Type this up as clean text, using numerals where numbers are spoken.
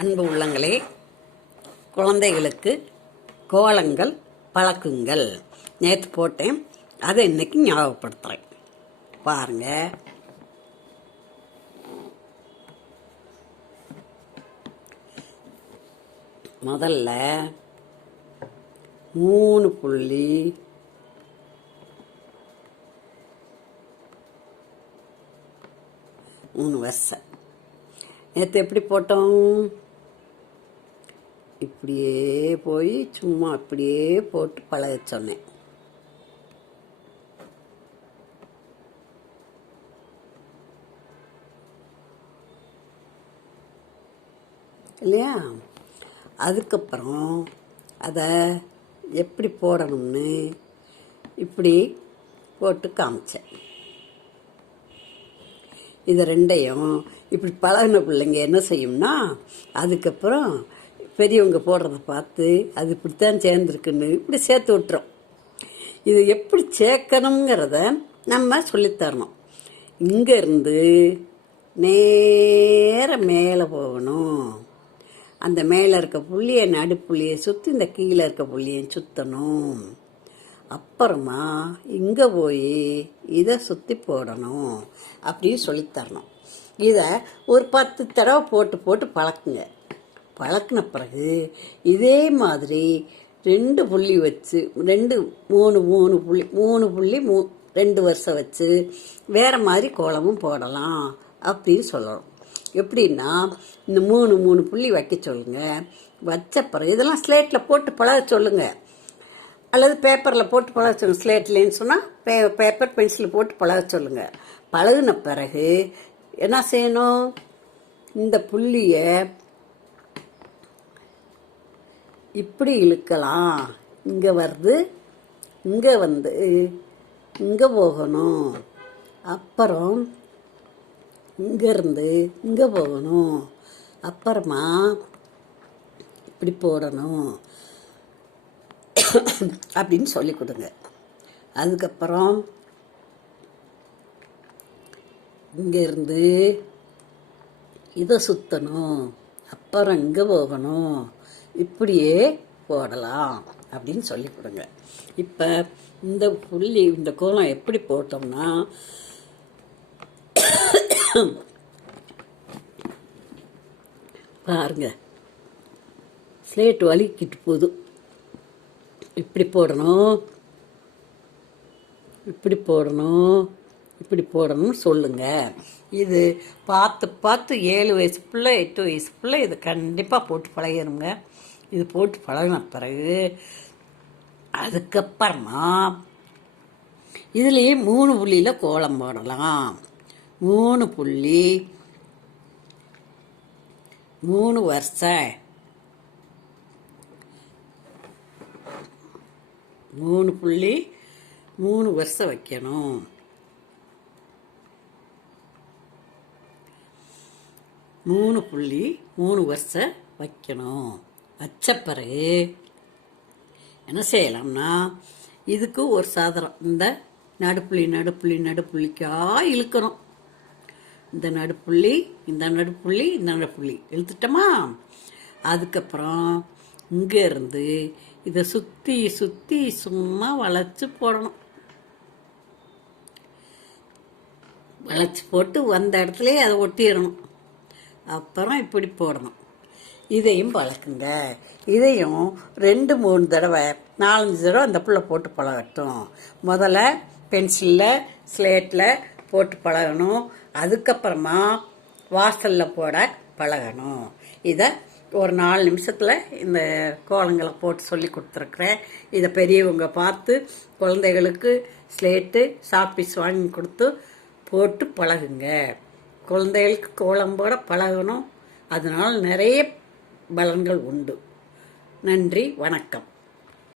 அன்பு உள்ளங்களே, குழந்தைகளுக்கு கோலங்கள் பழக்குங்கள். நேற்று போட்டேன், அதை இன்னைக்கு ஞாபகப்படுத்துகிறேன். பாருங்க, முதல்ல 3 புள்ளி 3 வருஷம். நேற்று எப்படி போட்டோம்? இப்படியே போய் சும்மா அப்படியே போட்டு பழக சொன்னேன். இல்லையா? அதுக்கப்புறம் அதை எப்படி போடணும்னு இப்படி போட்டு காமிச்சேன். இது ரெண்டையும் இப்படி பழகின பிள்ளைங்க என்ன செய்யும்னா, அதுக்கப்புறம் பெரியவங்க போடுறத பார்த்து அது இப்படித்தான் சேர்ந்துருக்குன்னு இப்படி சேர்த்து விட்டுறோம். இது எப்படி சேர்க்கணுங்கிறத நம்ம சொல்லித்தரணும். இங்கேருந்து நேர மேலே போகணும். அந்த மேலே இருக்க புள்ளியை நடுப்புள்ளியை சுற்றி இந்த கீழே இருக்க புள்ளியை சுற்றணும். அப்புறமா இங்கே போய் இதை சுற்றி போடணும் அப்படின்னு சொல்லித்தரணும். இதை ஒரு 10 தடவை போட்டு போட்டு பழக்குங்க. பழக்கின பிறகு இதே மாதிரி 2 புள்ளி வச்சு 3 புள்ளி 2 வருஷம் வச்சு வேறு மாதிரி கோலமும் போடலாம் அப்படின்னு சொல்லணும். எப்படின்னா, இந்த 3 புள்ளி வைக்க சொல்லுங்கள். வச்ச பிறகு இதெல்லாம் ஸ்லேட்டில் போட்டு பழக சொல்லுங்கள், அல்லது பேப்பரில் போட்டு பழக சொல்லுங்கள். ஸ்லேட்லேன்னு சொன்னால் பேப்பர் பென்சில் போட்டு பழக சொல்லுங்கள். பழகின பிறகு என்ன செய்யணும்? இந்த புள்ளியை இப்படி இழுக்கலாம். இங்கே வருது, இங்கே வந்து இங்கே போகணும். அப்புறம் இங்கேருந்து இங்கே போகணும். அப்புறமா இப்படி போடணும் அப்படின்னு சொல்லி கொடுங்க. அதுக்கப்புறம் இங்கேருந்து இதை சுற்றணும். அப்புறம் இங்கே போகணும். இப்படியே போடலாம் அப்படின்னு சொல்லி கொடுங்க. இப்போ இந்த புள்ளி இந்த கோலம் எப்படி போட்டோம்னா, பாருங்க, ஸ்லேட் வலிக்கிட்டு போகுது. இப்படி போடணும், இப்படி போடணும், இப்படி போடணும்னு சொல்லுங்க. இது பார்த்து பார்த்து 7 வயசு பிள்ளை 8 வயசு பிள்ளை இது கண்டிப்பாக போட்டு பழகிடுங்க. இது போட்டு பழகின பிறகு அதுக்கப்புறமா இதுலேயே 3 புள்ளியில் கோலம் போடலாம். 3 புள்ளி 3 வருஷம் 3 புள்ளி 3 வருஷம் வைக்கணும். 3 புள்ளி 3 வருஷம் வைக்கணும். வச்ச பிறகு என்ன செய்யலாம்னா, இதுக்கு ஒரு சாதனம் இந்த நடுப்புள்ளிக்கா இழுக்கணும். இந்த நடுப்புள்ளி இழுத்துட்டோமா? அதுக்கப்புறம் இங்கேருந்து இதை சுற்றி சுற்றி சும்மா வளைச்சி போடணும். வளைச்சி போட்டு வந்த இடத்துலையே அதை ஒட்டிடணும். அப்புறம் இப்படி போடணும். இதையும் பழக்குங்க. இதையும் 2-3 தடவை 4-5 தடவை அந்த புள்ள போட்டு பழகட்டும். முதல்ல பென்சிலில் ஸ்லேட்டில் போட்டு பழகணும். அதுக்கப்புறமா வாசலில் போட பழகணும். இதை ஒரு 4 நிமிஷத்தில் இந்த கோலங்களை போட்டு சொல்லி கொடுத்துருக்குறேன். இதை பெரியவங்க பார்த்து குழந்தைகளுக்கு ஸ்லேட்டு சாப்பீஸ் வாங்கி கொடுத்து போட்டு பழகுங்க. குழந்தைகளுக்கு கோலம் போட பழகணும். அதனால் நிறைய பலன்கள் உண்டு. நன்றி, வணக்கம்.